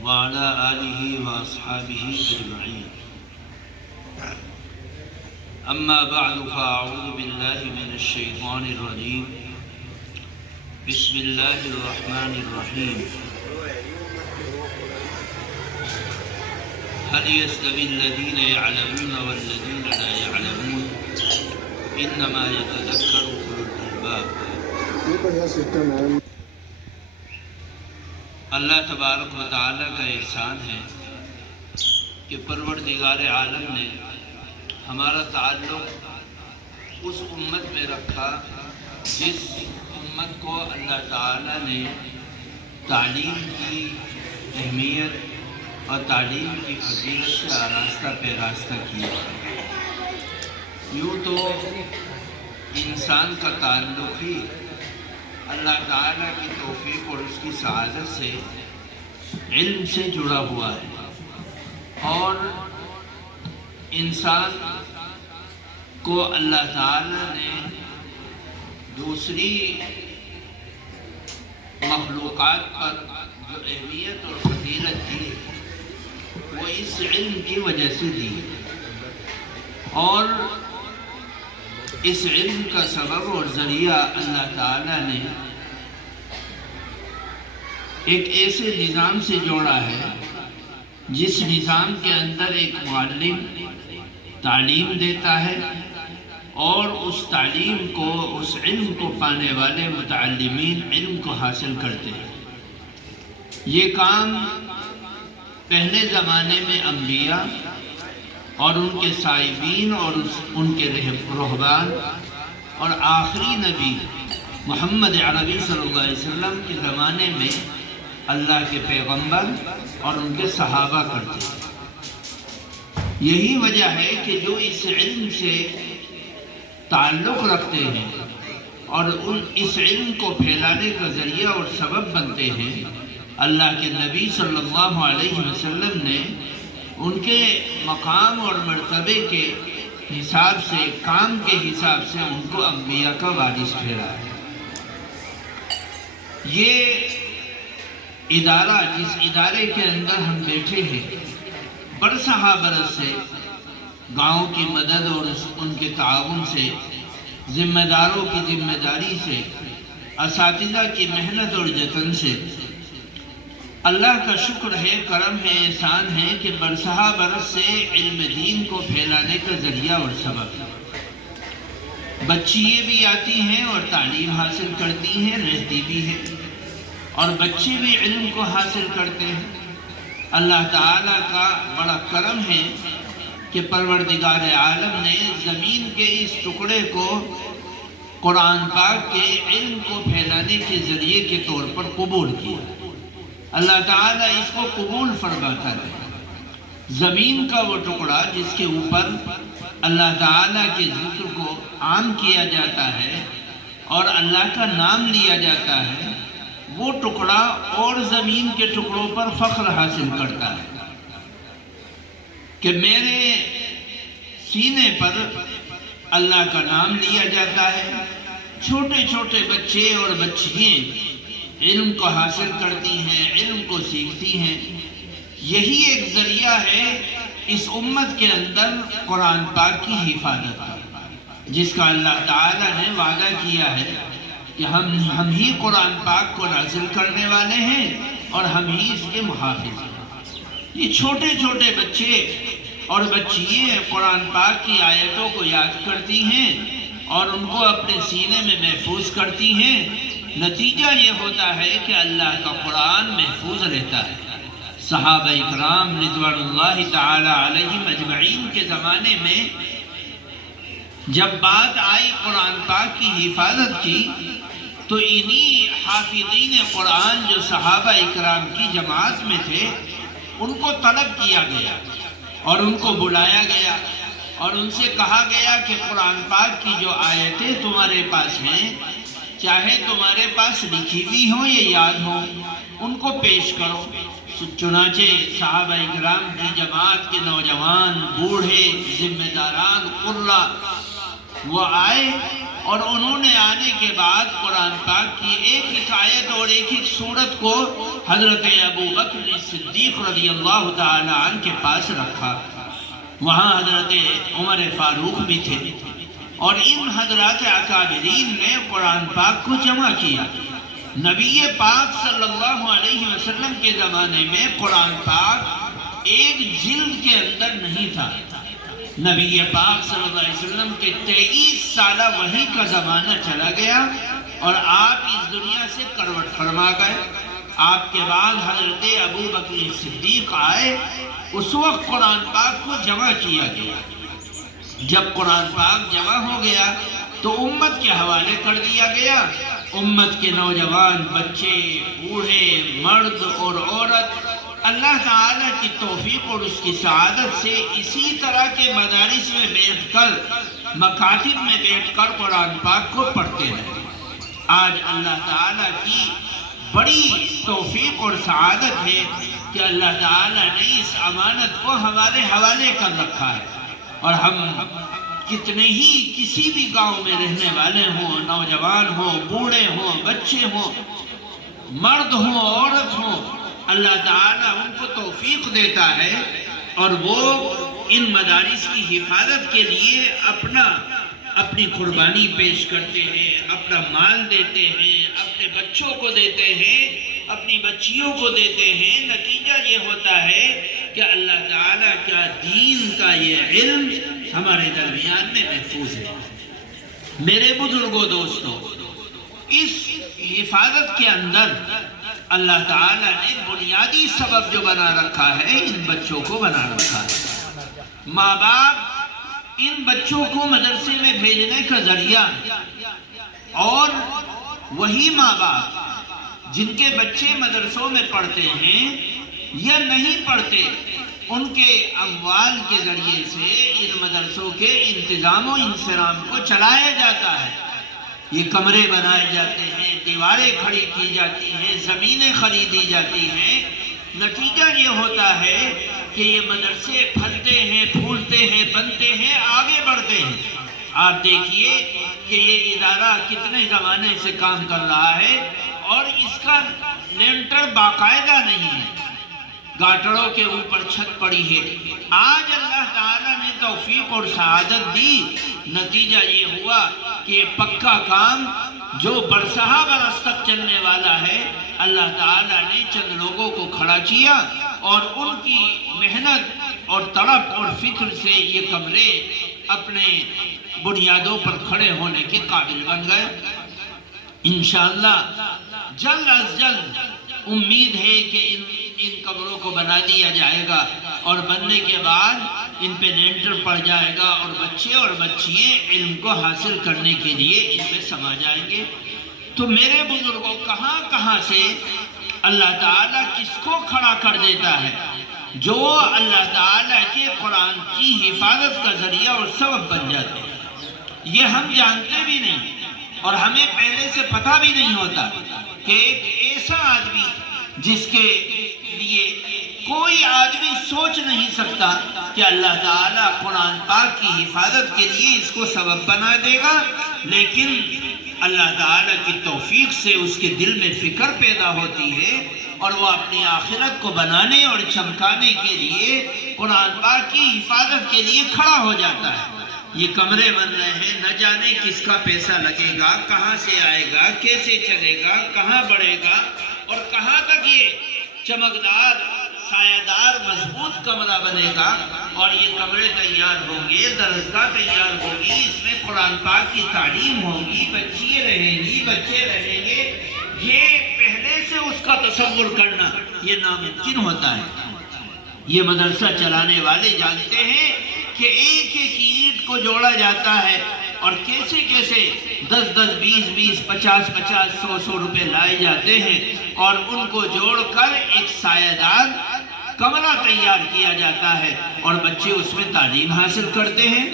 وعلى آله وأصحابه أجمعين. أما بعد فأعوذ بالله من الشيطان الرجيم. بسم الله الرحمن الرحيم. هل يستوي الذين يعلمون والذين لا يعلمون إنما يتذكر أولو الألباب. اللہ تبارک و تعالیٰ کا احسان ہے کہ پروردگار عالم نے ہمارا تعلق اس امت میں رکھا جس امت کو اللہ تعالیٰ نے تعلیم کی اہمیت اور تعلیم کی فضیلت سے آراستہ پیراستہ کیا. یوں تو انسان کا تعلق ہی اللہ تعالیٰ کی توفیق اور اس کی سعادت سے علم سے جڑا ہوا ہے، اور انسان کو اللہ تعالیٰ نے دوسری مخلوقات پر جو اہمیت اور فضیلت دی وہ اس علم کی وجہ سے دی، اور اس علم کا سبب اور ذریعہ اللہ تعالیٰ نے ایک ایسے نظام سے جوڑا ہے جس نظام کے اندر ایک معلم تعلیم دیتا ہے اور اس تعلیم کو، اس علم کو پانے والے متعلمین علم کو حاصل کرتے ہیں. یہ کام پہلے زمانے میں انبیاء اور ان کے صائبین اور ان کے رہبان اور آخری نبی محمد عربی صلی اللہ علیہ وسلم کے زمانے میں اللہ کے پیغمبر اور ان کے صحابہ کرتے ہیں. یہی وجہ ہے کہ جو اس علم سے تعلق رکھتے ہیں اور اس علم کو پھیلانے کا ذریعہ اور سبب بنتے ہیں، اللہ کے نبی صلی اللہ علیہ وسلم نے ان کے مقام اور مرتبے کے حساب سے، کام کے حساب سے ان کو انبیاء کا وارث ٹھہرایا ہے. یہ ادارہ، جس ادارے کے اندر ہم بیٹھے ہیں، برسہ برس سے گاؤں کی مدد اور ان کے تعاون سے، ذمہ داروں کی ذمہ داری سے، اساتذہ کی محنت اور جتن سے اللہ کا شکر ہے، کرم ہے، احسان ہے کہ برسہ برس سے علم دین کو پھیلانے کا ذریعہ اور سبب ہے. بچیاں بھی آتی ہیں اور تعلیم حاصل کرتی ہیں، رہتی بھی ہیں، اور بچے بھی علم کو حاصل کرتے ہیں. اللہ تعالیٰ کا بڑا کرم ہے کہ پروردگار عالم نے زمین کے اس ٹکڑے کو قرآن پاک کے علم کو پھیلانے کے ذریعے کے طور پر قبول کیا. اللہ تعالیٰ اس کو قبول فرماتا ہے. زمین کا وہ ٹکڑا جس کے اوپر اللہ تعالیٰ کے ذکر کو عام کیا جاتا ہے اور اللہ کا نام لیا جاتا ہے، وہ ٹکڑا اور زمین کے ٹکڑوں پر فخر حاصل کرتا ہے کہ میرے سینے پر اللہ کا نام لیا جاتا ہے. چھوٹے چھوٹے بچے اور بچیاں علم کو حاصل کرتی ہیں، علم کو سیکھتی ہیں. یہی ایک ذریعہ ہے اس امت کے اندر قرآن پاک کی حفاظت کا، جس کا اللہ تعالیٰ نے وعدہ کیا ہے کہ ہم ہی قرآن پاک کو نازل کرنے والے ہیں اور ہم ہی اس کے محافظ ہیں. یہ چھوٹے چھوٹے بچے اور بچیاں قرآن پاک کی آیتوں کو یاد کرتی ہیں اور ان کو اپنے سینے میں محفوظ کرتی ہیں. نتیجہ یہ ہوتا ہے کہ اللہ کا قرآن محفوظ رہتا ہے. صحابہ اکرام رضوان اللہ تعالی علیہم اجمعین کے زمانے میں جب بات آئی قرآن پاک کی حفاظت کی، تو انہی حافظین قرآن جو صحابہ اکرام کی جماعت میں تھے، ان کو طلب کیا گیا اور ان کو بلایا گیا اور ان سے کہا گیا کہ قرآن پاک کی جو آیتیں تمہارے پاس ہیں، چاہے تمہارے پاس لکھی ہوئی ہوں یا یاد ہوں، ان کو پیش کرو. چنانچہ صحابہ اکرام کی جماعت کے نوجوان، بوڑھے، ذمہ داران، قرہ وہ آئے اور انہوں نے آنے کے بعد قرآن پاک کی ایک ایک آیت اور ایک ایک سورت کو حضرت ابو بکر صدیق رضی اللہ تعالی عنہ کے پاس رکھا۔ وہاں حضرت عمر فاروق بھی تھے، اور ان حضرات اکابرین نے قرآن پاک کو جمع کیا۔ نبی پاک صلی اللہ علیہ وسلم کے زمانے میں قرآن پاک ایک جلد کے اندر نہیں تھا۔ نبی پاک صلی اللہ علیہ وسلم کے 23 سالہ وحی کا زمانہ چلا گیا اور آپ اس دنیا سے کروٹ فرما گئے۔ آپ کے بعد حضرت ابو بکر صدیق آئے، اس وقت قرآن پاک کو جمع کیا گیا۔ جب قرآن پاک جمع ہو گیا تو امت کے حوالے کر دیا گیا۔ امت کے نوجوان، بچے، بوڑھے، مرد اور عورت اللہ تعالیٰ کی توفیق اور اس کی سعادت سے اسی طرح کے مدارس میں بیٹھ کر، مکاتب میں بیٹھ کر قرآن پاک کو پڑھتے ہیں۔ آج اللہ تعالیٰ کی بڑی توفیق اور سعادت ہے کہ اللہ تعالیٰ نے اس امانت کو ہمارے حوالے کر رکھا ہے، اور ہم کتنے ہی کسی بھی گاؤں میں رہنے والے ہوں، نوجوان ہوں، بوڑھے ہوں، بچے ہوں، مرد ہوں، عورت ہوں، اللہ تعالیٰ ان کو توفیق دیتا ہے اور وہ ان مدارس کی حفاظت کے لیے اپنی قربانی پیش کرتے ہیں، اپنا مال دیتے ہیں، اپنے بچوں کو دیتے ہیں، اپنی بچیوں کو دیتے ہیں۔ نتیجہ یہ ہوتا ہے کہ اللہ تعالیٰ کا دین کا یہ علم ہمارے درمیان میں محفوظ ہے۔ میرے بزرگوں، دوستوں، اس حفاظت کے اندر اللہ تعالیٰ نے بنیادی سبب جو بنا رکھا ہے، ان بچوں کو بنا رکھا ہے۔ ماں باپ ان بچوں کو مدرسے میں بھیجنے کا ذریعہ ہے، اور وہی ماں باپ جن کے بچے مدرسوں میں پڑھتے ہیں یا نہیں پڑھتے، ان کے اموال کے ذریعے سے ان مدرسوں کے انتظام و انصرام کو چلایا جاتا ہے۔ یہ کمرے بنائے جاتے ہیں، دیواریں کھڑی کی جاتی ہیں، زمینیں خریدی جاتی ہیں۔ نتیجہ یہ ہوتا ہے کہ یہ مدرسے پھلتے ہیں، پھولتے ہیں، بنتے ہیں، آگے بڑھتے ہیں۔ آپ دیکھیے کہ یہ ادارہ کتنے زمانے سے کام کر رہا ہے اور اس کا لینٹر باقاعدہ نہیں ہے، گاٹروں کے اوپر چھت پڑی ہے۔ آج اللہ تعالیٰ نے توفیق اور سعادت دی، نتیجہ یہ ہوا کہ یہ پکا کام جو برسہ برس تک چلنے والا ہے، اللہ تعالیٰ نے چند لوگوں کو کھڑا کیا اور ان کی محنت اور تڑپ اور فکر سے یہ کمرے اپنے بنیادوں پر کھڑے ہونے کے قابل بن گئے۔ انشاءاللہ جلد از جلد امید ہے کہ ان کمروں کو بنا دیا جائے گا، اور بننے کے بعد ان پہ لینٹر پڑ جائے گا، اور بچے اور بچیاں علم کو حاصل کرنے کے لیے ان میں سما جائیں گے۔ تو میرے بزرگوں، کہاں کہاں سے اللہ تعالیٰ کس کو کھڑا کر دیتا ہے جو اللہ تعالیٰ کے قرآن کی حفاظت کا ذریعہ اور سبب بن جاتے ہیں، یہ ہم جانتے بھی نہیں، اور ہمیں پہلے سے پتہ بھی نہیں ہوتا کہ ایک ایسا آدمی جس کے لیے کوئی آدمی سوچ نہیں سکتا کہ اللہ تعالیٰ قرآن پاک کی حفاظت کے لیے اس کو سبب بنا دے گا، لیکن اللہ تعالیٰ کی توفیق سے اس کے دل میں فکر پیدا ہوتی ہے اور وہ اپنی آخرت کو بنانے اور چمکانے کے لیے قرآن پاک کی حفاظت کے لیے کھڑا ہو جاتا ہے۔ یہ کمرے بن رہے ہیں، نہ جانے کس کا پیسہ لگے گا، کہاں سے آئے گا، کیسے چلے گا، کہاں بڑھے گا، اور کہاں تک یہ چمکدار، سایہ دار، مضبوط کمرہ بنے گا، اور یہ کمرے تیار ہوں گے، درسگاہ تیار ہوگی، اس میں قرآن پاک کی تعلیم ہوگی، بچیاں رہیں گی، بچے رہیں گے۔ یہ پہلے سے اس کا تصور کرنا یہ ناممکن ہوتا ہے۔ یہ مدرسہ چلانے والے جانتے ہیں کہ ایک ایک اینٹ کو جوڑا جاتا ہے، اور کیسے کیسے 10 20 20 50 50 100 روپے لائے جاتے ہیں، اور ان کو جوڑ کر ایک سایہ دار کمرہ تیار کیا جاتا ہے، اور بچے اس میں تعلیم حاصل کرتے ہیں۔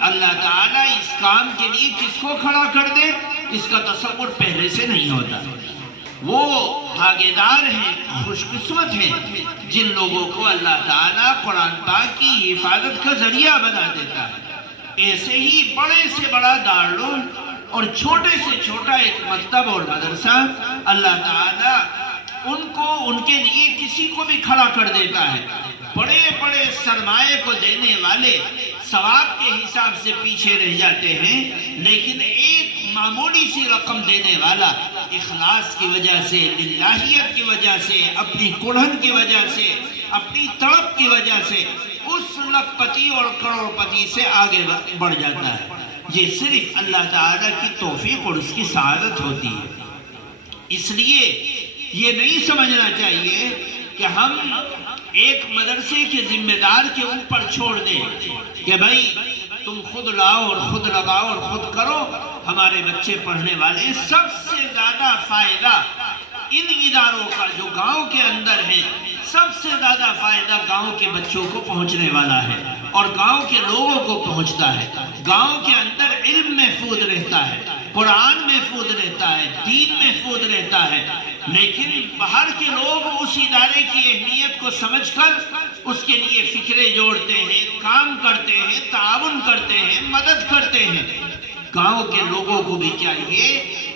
اللہ تعالیٰ اس کام کے لیے کس کو کھڑا کر دے، اس کا تصور پہلے سے نہیں ہوتا۔ وہ بھاگیدار ہیں، خوش قسمت ہیں جن لوگوں کو اللہ تعالیٰ قرآن پاک کی حفاظت کا ذریعہ بنا دیتا ہے۔ ایسے ہی بڑے سے بڑا دارالعلوم اور چھوٹے سے چھوٹا ایک مکتب اور مدرسہ اللہ تعالیٰ ان کو ان کے لیے کسی کو بھی کھڑا کر دیتا ہے۔ بڑے بڑے سرمایے کو دینے والے ثواب کے حساب سے پیچھے رہ جاتے ہیں، لیکن ایک معمولی سی رقم دینے والا اخلاص کی وجہ سے، للہیت کی وجہ سے، اپنی کڑھن کی وجہ سے، اپنی تڑپ کی وجہ سے اس لکھ پتی اور کروڑ پتی سے آگے بڑھ جاتا ہے۔ یہ صرف اللہ تعالیٰ کی توفیق اور اس کی سعادت ہوتی ہے۔ اس لیے یہ نہیں سمجھنا چاہیے کہ ہم ایک مدرسے کے ذمہ دار کے اوپر چھوڑ دیں کہ بھائی تم خود لاؤ اور خود لگاؤ اور خود کرو، ہمارے بچے پڑھنے والے۔ سب سے زیادہ فائدہ ان اداروں کا جو گاؤں کے اندر ہے، سب سے زیادہ فائدہ گاؤں کے بچوں کو پہنچنے والا ہے اور گاؤں کے لوگوں کو پہنچتا ہے۔ گاؤں کے اندر علم محفوظ رہتا ہے، قرآن محفوظ رہتا ہے، دین محفوظ رہتا ہے، لیکن باہر کے لوگ اس ادارے کی اہمیت کو سمجھ کر اس کے لیے فکریں جوڑتے ہیں، کام کرتے ہیں، تعاون کرتے ہیں، مدد کرتے ہیں۔ گاؤں کے لوگوں کو بھی چاہیے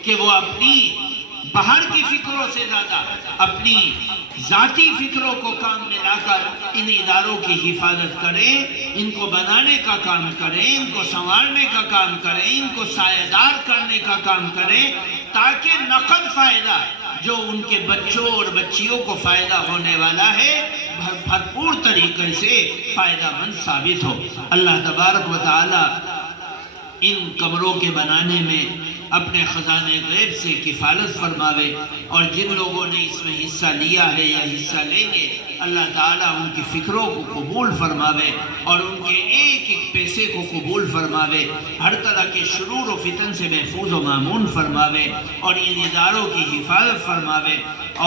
کہ وہ اپنی باہر کی فکروں سے زیادہ اپنی ذاتی فکروں کو کام میں لا کر ان اداروں کی حفاظت کریں، ان کو بنانے کا کام کریں، ان کو سنوارنے کا کام کریں، ان کو سایہ دار کرنے کا کام کریں، تاکہ نقد فائدہ جو ان کے بچوں اور بچیوں کو فائدہ ہونے والا ہے بھرپور طریقے سے فائدہ مند ثابت ہو۔ اللہ تبارک و تعالی ان کمروں کے بنانے میں اپنے خزانے غیب سے کفالت فرماوے، اور جن لوگوں نے اس میں حصہ لیا ہے یا حصہ لیں گے، اللہ تعالیٰ ان کی فکروں کو قبول فرماوے اور ان کے ایک ایک پیسے کو قبول فرماوے، ہر طرح کے شرور و فتن سے محفوظ و مامون فرماوے اور ان اداروں کی حفاظت فرماوے،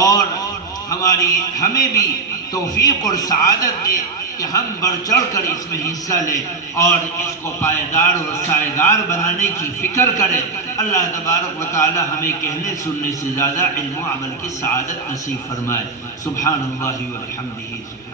اور ہمیں بھی توفیق اور سعادت دے کہ ہم بڑھ چڑھ کر اس میں حصہ لیں اور اس کو پائیدار اور سائیدار بنانے کی فکر کریں۔ اللہ تبارک و تعالی ہمیں کہنے سننے سے زیادہ علم و عمل کی سعادت نصیب فرمائے۔ سبحان اللہ و بحمدہ۔